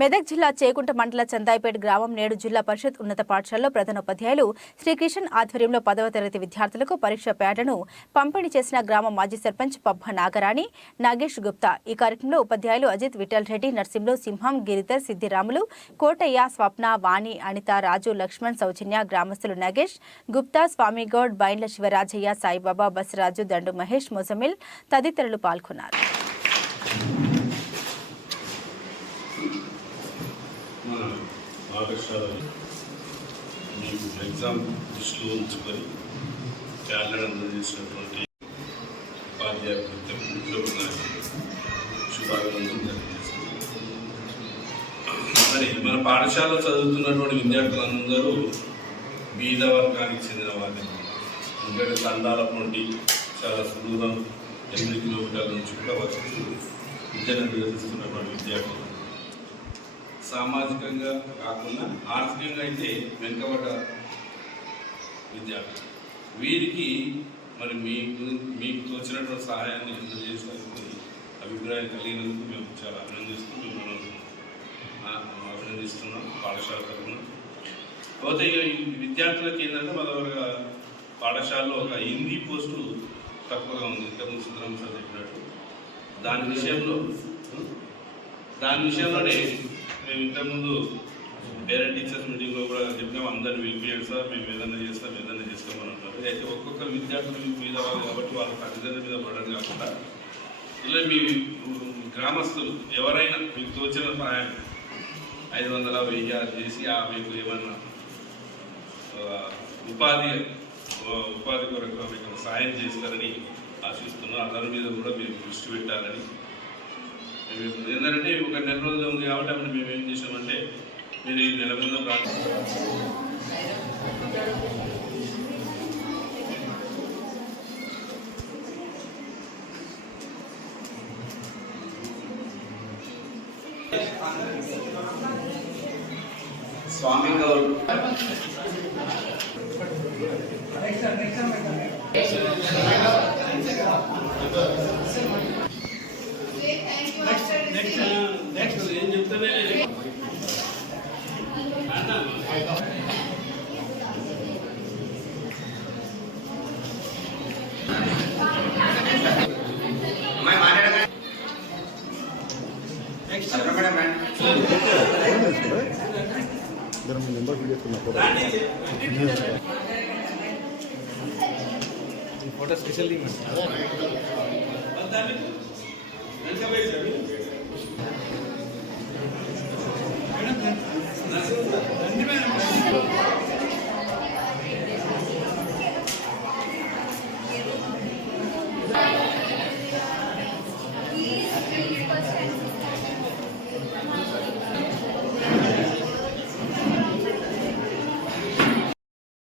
మెదక్ జిల్లా చేకుంట మండల చందాయిపేట గ్రామం నేడు జిల్లా పరిషత్ ఉన్నత పాఠశాలలో ప్రధానోపాధ్యాయులు శ్రీకృష్ణ ఆధ్వర్యంలో 10వ తరగతి విద్యార్థులకు పరీక్ష ప్యాడ్లను పంపిణీ చేసిన గ్రామ మాజీ సర్పంచ్ పబ్బ నాగరాణి నాగేష్ గుప్తా. ఈ కార్యక్రమంలో ఉపాధ్యాయులు అజిత్ విఠల్ రెడ్డి, నర్సింహులు, సింహం, గిరిధర్, సిద్దిరాములు, కోటయ్య, స్వప్న, వాణి, అనిత, రాజు, లక్ష్మణ్, సౌజన్య, గ్రామస్తులు నాగేష్ గుప్తా, స్వామిగౌడ్, బైండ్ల శివరాజయ్య, సాయిబాబా, బసరాజు, దండు మహేష్, మొజమిల్ తదితరులు పాల్గొన్నారు. మీకు ఎగ్జామ్ దృష్టిలో ఉంచుకొని ప్యాడ్లను అందజేసినటువంటి ఉపాధ్యాయులకు శుభాకాంక్షలు తెలియజేస్తున్నాను. మరి మన పాఠశాల చదువుతున్నటువంటి విద్యార్థులందరూ బీద వర్గానికి చెందిన వారే. ఎందుకంటే తండాల నుండి చాలా సుదూరం 8 కిలోమీటర్ల నుంచి కూడా వచ్చి విద్యను నిర్వహిస్తున్నటువంటి విద్యార్థులు సామాజికంగా కాకుండా ఆర్థికంగా అయితే వెనుకబడ్డ విద్యార్థులు. వీరికి మరి మీకు తోచినటువంటి సహాయాన్ని అందజేసినందుకు అభిప్రాయం కలిగినందుకు మేము చాలా అభినందిస్తున్నాం పాఠశాల తరఫున. పోతే ఈ విద్యార్థులకి ఏంటంటే మొదలుగా పాఠశాలలో ఒక హిందీ పోస్టు తక్కువగా ఉంది. ఇంతకుముందు సుందరం సార్ చెప్పినట్టు దాని విషయంలోనే మేము ఇంతకుముందు పేరెంట్ టీచర్స్ మీటింగ్లో కూడా చెప్పినాం, అందరిని పిలిపియండి సార్, మేము ఏదైనా చేస్తామని అంటారు. అయితే ఒక్కొక్క విద్యార్థులు మీద వాళ్ళు కాబట్టి వాళ్ళ తల్లిదండ్రుల మీద పడడం కాకుండా ఇలా మీ గ్రామస్తులు ఎవరైనా మీకు తోచిన సహాయం 500, 1000 చేసి మీకు ఏమన్నా ఉపాధి కొరకు మీకు సహాయం చేస్తారని ఆశిస్తున్నాం. అందరి మీద కూడా మీరు దృష్టి పెట్టాలని. ఏంటంటే ఒక 2 రోజులు ఉంది కాబట్టి అప్పుడు మేము ఏం చేసామంటే మీరు ఈ నెల ముందు స్వామి గౌరవ్ నెక్స్ట్ ఏం చెప్తానే फोटो स्पेशल